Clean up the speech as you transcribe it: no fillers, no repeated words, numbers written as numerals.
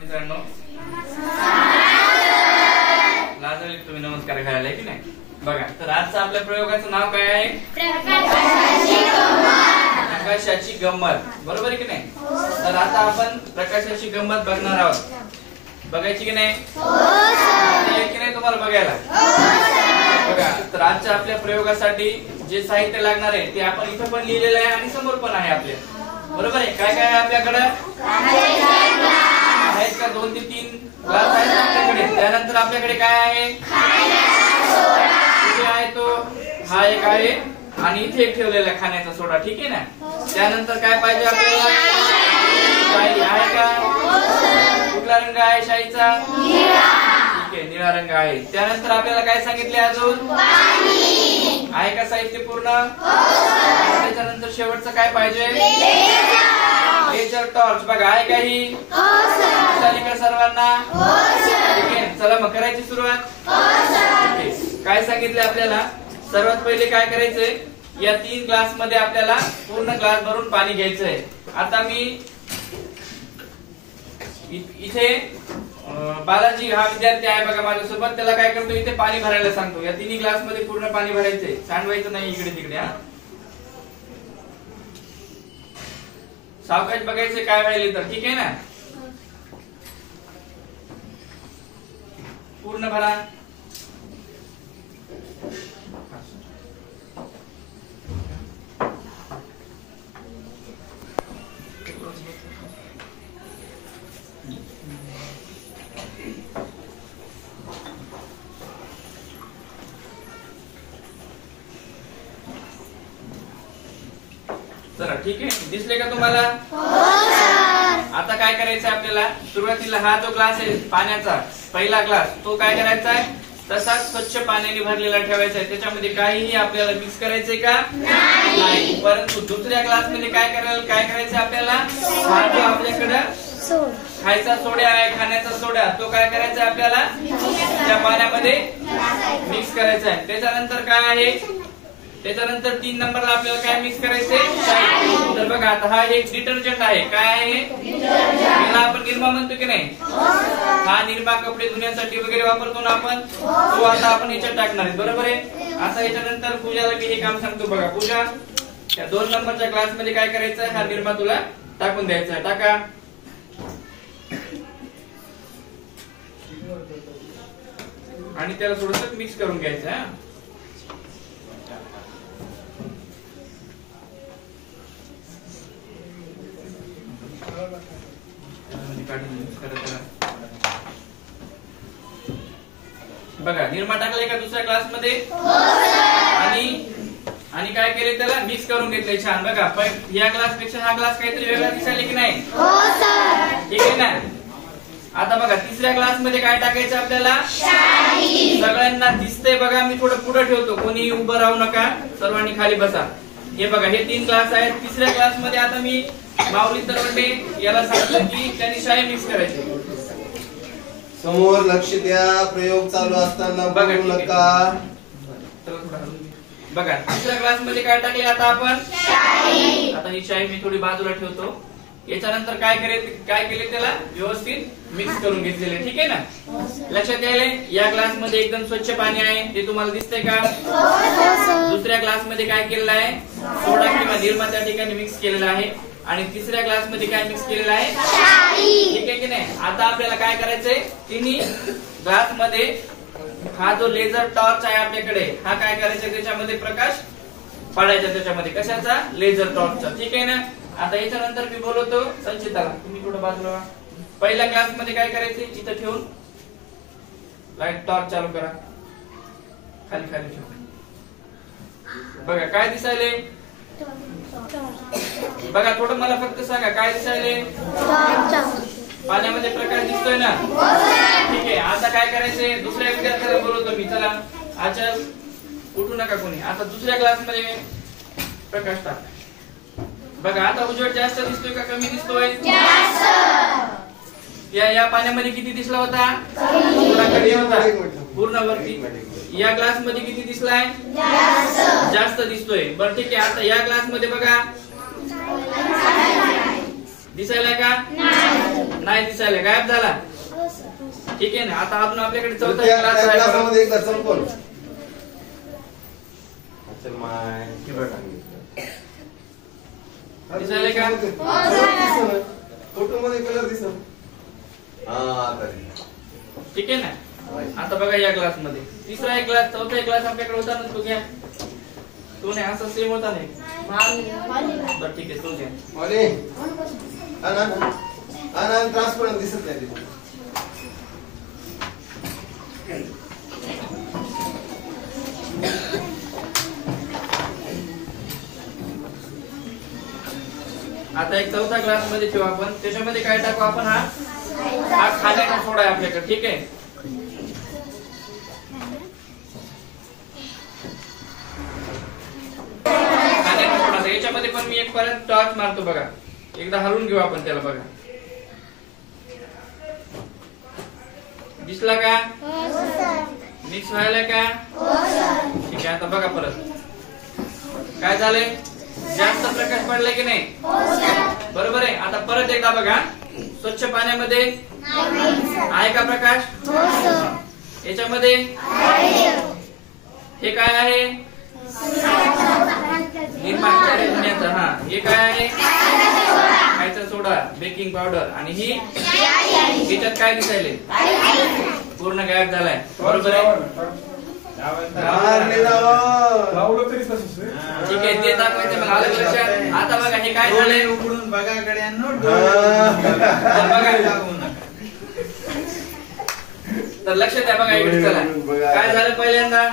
मित्रांनो, लाजळी तुम्ही नमस्कार करायला की नाही बघा. तर आजचं आपल्या प्रयोगाचं नाव काय आहे? प्रकाशाची गंमत. बरोबर आहे की नाही? तर आता आपण प्रकाशाची गंमत बघणार आहोत. बघायची की नाही? की नाही तुम्हाला बघायला? बघा, तर आजच्या आपल्या प्रयोगासाठी जे साहित्य लागणार आहे ते आपण इथं पण लिहिलेलं आहे आणि समोर पण आहे आपल्या. बरोबर आहे? काय काय आहे आपल्याकडे? आहेत का 2 ते 3 ग्लास आहेत आपल्याकडे. त्यानंतर आपल्याकडे काय आहे? इथे आहे तो, हा एक आहे आणि इथे एक ठेवलेला खाण्याचा सोडा. ठीक आहे ना? त्यानंतर काय पाहिजे आपल्याला? शाई आहे का? कुठला रंग आहे शाईचा? ठीक आहे, निळा रंग आहे. त्यानंतर आपल्याला काय सांगितले अजून? आहे का साहित्य पूर्ण? त्याच्यानंतर शेवटचं काय पाहिजे? Laser torch. बघा, आहे काही? झाली का सर्वांना? ठीक आहे, चला मग करायची सुरुवात. काय सांगितले आपल्याला? सर्वात पहिले काय करायचंय? या 3 ग्लास मध्ये आपल्याला पूर्ण ग्लास भरून पाणी घ्यायचंय. आता मी इथे बालाजी हा विद्यार्थी आहे बघा माझ्यासोबत. त्याला काय करतो? इथे पाणी भरायला सांगतो. या 3 ग्लास मध्ये पूर्ण पाणी भरायचंय, सांडवायचं नाही इकडे तिकडे. हा, सावकाश बघायचं काय व्हायला तर. ठीक आहे ना? पूर्ण भरा. चला, ठीक आहे. दिसले का तुम्हाला? आता काय करायचं आपल्याला? सुरुवातीला हा जो ग्लास आहे पाण्याचा, पहिला ग्लास, तो काय करायचा आहे? तसाच स्वच्छ पाण्याने भरलेला ठेवायचा आहे. त्याच्यामध्ये काहीही आपल्याला मिक्स करायचंय का? नाही. परंतु दुसऱ्या ग्लास मध्ये काय करायचं आपल्याला? हा जो आपल्याकडे खायचा सोडा आहे, खाण्याचा सोडा, तो काय करायचा आपल्याला? त्या पाण्यामध्ये मिक्स करायचा आहे. त्याच्यानंतर काय आहे? त्याच्यानंतर 3 नंबरला आपल्याला काय मिक्स करायचंय? शाई. तर बघा, आता हा एक डिटर्जंट आहे. काय आहे? याला आपण निरमा म्हणतो की नाही? हा निरमा कपडे धुण्यासाठी वगैरे वापरतो ना आपण. तो आता आपण याच्यात टाकणार आहे. बरोबर आहे? आता याच्यानंतर पूजाला मी हे काम सांगतो बघा. पूजा, त्या 2 नंबरच्या ग्लास मध्ये काय करायचं? हा निरमा तुला टाकून द्यायचा. टाका. आणि त्याला थोडस मिक्स करून घ्यायचं. हा, बघा, निरमा टाकलाय का दुसऱ्या ग्लास मध्ये? आणि काय केले? त्याला मिक्स करून घेतलंय छान. बघा, या ग्लास पेक्षा हा ग्लास काहीतरी वेगळा दिसायला की नाही? ठीक आहे ना? आता बघा, तिसऱ्या ग्लास मध्ये काय टाकायचं आपल्याला? सगळ्यांना दिसतंय बघा. मी थोडं पुढे ठेवतो, कोणी उभं राहू नका, सर्वांनी खाली बसा. हे बघा, हे 3 ग्लास आहेत. तिसऱ्या ग्लास मध्ये आता मी माऊली तरवंडे याला सांगितलं की त्यांनी शाई मिक्स करायची. समोर लक्ष द्या, प्रयोग चालू असताना बोलू नका. बघा, तिसऱ्या ग्लास मध्ये काय टाकले आता आपण? आता ही शाई मी थोडी बाजूला ठेवतो. याच्यानंतर काय केले? त्याला व्यवस्थित मिक्स करून घेतलेले. ठीक आहे ना? लक्षात यायले? या ग्लास मध्ये एकदम स्वच्छ पाणी आहे, ते तुम्हाला दिसतंय का? दुसऱ्या ग्लास मध्ये काय केलेलं आहे? सोडा किंवा निरमा त्या ठिकाणी मिक्स केलेला आहे. आणि तिसऱ्या ग्लास मध्ये काय मिक्स केलेलं आहे? ठीक आहे की नाही? आता आपल्याला काय करायचंय? 3 ग्लास मध्ये हा जो लेझर टॉर्च आहे आपल्याकडे, हा काय करायचा? त्याच्यामध्ये प्रकाश पाडायचा. त्याच्यामध्ये कशाचा? लेझर टॉर्चचा. ठीक आहे ना? आता याच्यानंतर मी बोलवतो संचिताला. तुम्ही थोडं बाजूला व्हा. पहिल्या ग्लास मध्ये काय करायचंय? इथं ठेवून लाईट टॉर्च चालू करा. खाली ठेवून बघा काय दिसायले? बघा, थोडं मला फक्त सांगा काय दिसायले? पाण्यामध्ये प्रकाश दिसतोय ना? ठीक आहे. आता काय करायचंय? दुसऱ्या विद्यार्थ्याला बोलवतो मी. चला आचल, उठू नका कोणी. आता दुसऱ्या ग्लास मध्ये प्रकाश टाक. बघा, आता उजेड जास्त दिसतोय का कमी दिसतोय? या पाण्यामध्ये किती दिसला होता? कमी होता, पूर्ण वरती. या ग्लास मध्ये किती दिसलाय? जास्त दिसतोय. बरं, ठीक आहे. आता या ग्लास मध्ये बघा, दिसायला का? नाही दिसायला, गायब झाला. ठीक आहे ना. आता अजून आपल्याकडे चौथा त्या क्लास आहे. क्लासामध्ये एकदा संपवलं. चल माय दिसायला का? फोटो मध्ये कलर दिसत. ठीक आहे ना. आता बघा या क्लास मध्ये तिसरा एक क्लास, चौथा एक क्लास आपल्याकडे होता ना, तो घ्या. तो नाही असा सेम होता नाही. बरं ठीक आहे, तो घ्या. ट्रान्सपरंट दिसत नाही तिथे. आता एक चौथा क्लास मध्ये ठेवू आपण. त्याच्यामध्ये काय टाकू आपण? हा खाण्याचा सोडा आहे आपल्याकडे. ठीक आहे. खाण्याचा सोडा. याच्यामध्ये पण मी एक परत टॉर्च मारतो बघा. एकदा हलवून घेऊ आपण त्याला. बघा दिसला का? मिक्स व्हायला का? ठीक आहे. आता बघा परत काय झालंय? जास्त प्रकाश पडलाय की नाही? बरोबर आहे. आता परत एकदा बघा. स्वच्छ पाण्यामध्ये आहे का प्रकाश? याच्यामध्ये हे काय आहे? निर्मा क्षारीय धन्याचा. हा, हे काय आहे? खायचा सोडा, बेकिंग पावडर. आणि ही याच्यात काय दिसायले? पूर्ण गायब झालाय. बरोबर आहे. ठीक आहे, ते दाखवायचं मला. आलं लक्षात? आता बघा हे काय झालंय? उघडून बघा गड्यांनो. तर लक्षात द्या बघा इकडे. चला काय झालं पहिल्यांदा?